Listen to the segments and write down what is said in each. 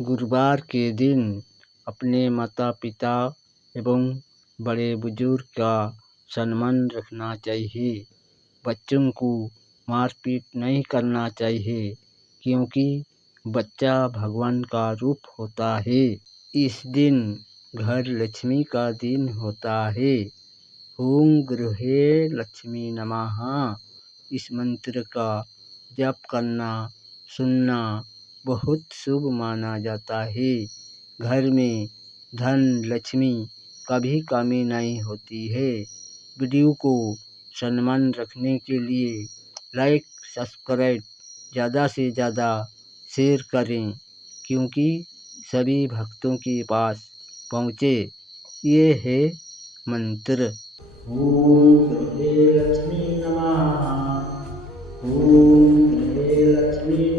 गुरुवार के दिन अपने माता पिता एवं बड़े बुज़ुर्ग का सम्मान रखना चाहिए। बच्चों को मार पीट नहीं करना चाहिए, क्योंकि बच्चा भगवान का रूप होता है। इस दिन घर लक्ष्मी का दिन होता है। ओम गृहे लक्ष्मी नमः। इस मंत्र का जप करना, सुनना बहुत शुभ माना जाता है। घर में धन, लक्ष्मी कभी कमी नहीं होती है। वीडियो को सम्मान रखने के लिए लाइक सब्सक्राइब ज़्यादा से ज़्यादा शेयर करें, क्योंकि सभी भक्तों के पास पहुँचे। ये है मंत्र। ओम लक्ष्मी नमः। ओम लक्ष्मी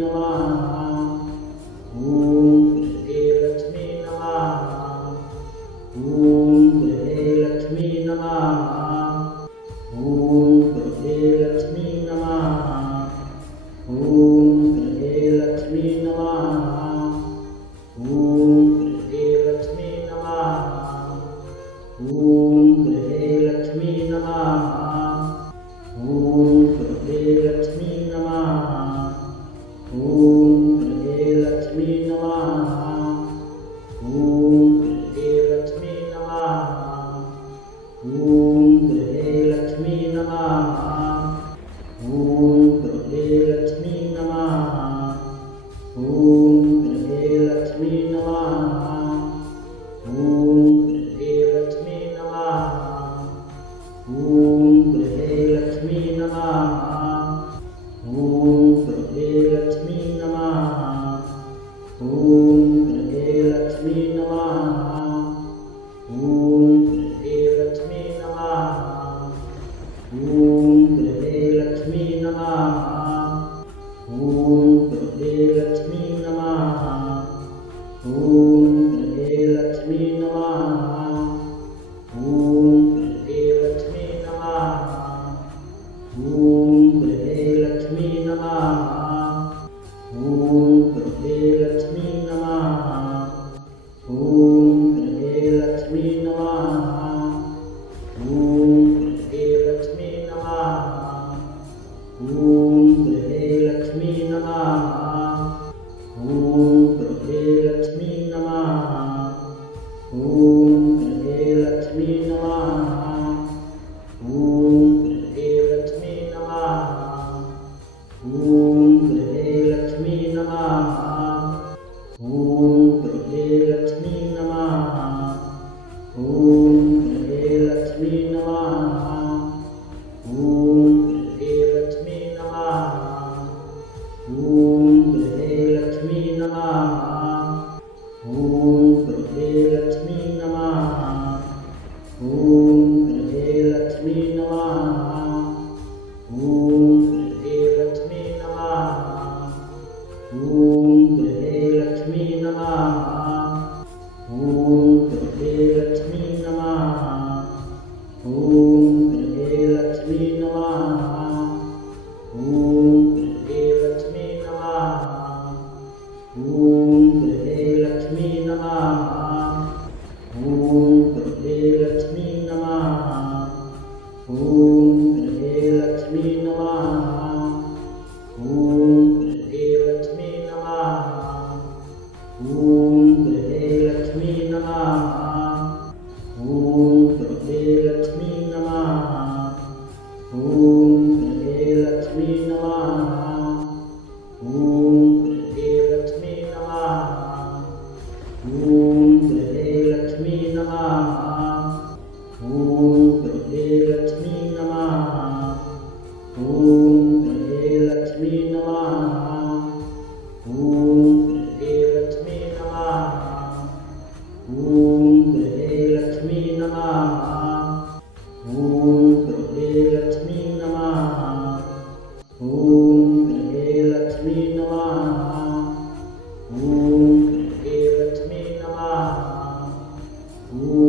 Ooh.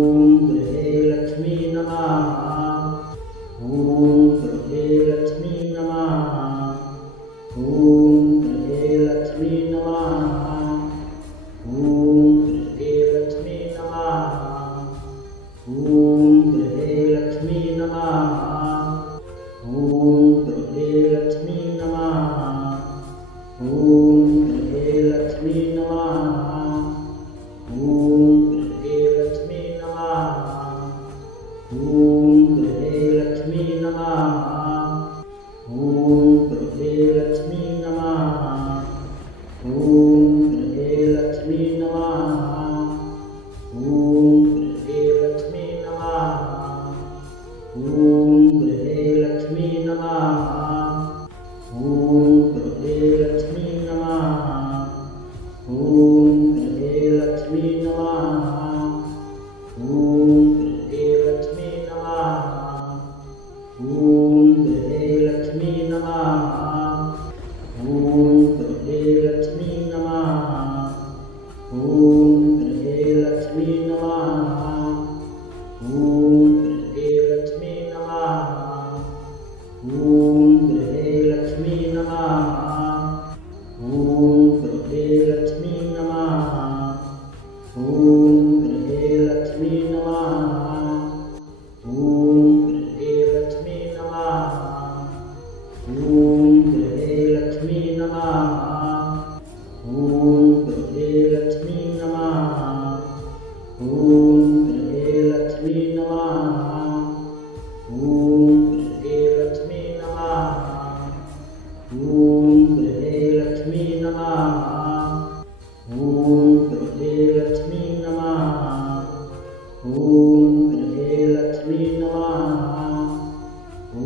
ॐ गृहे लक्ष्मी नमः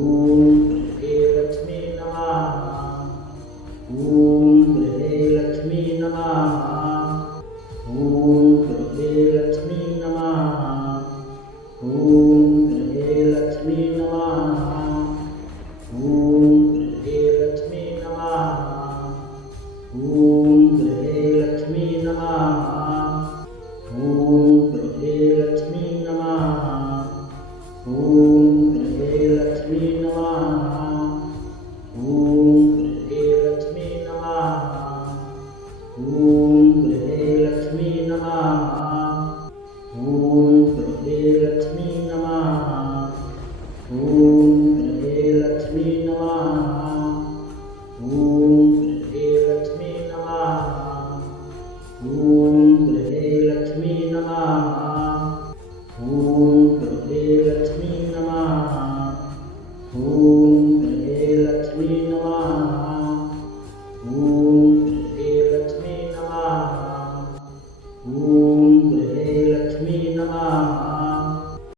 ॐ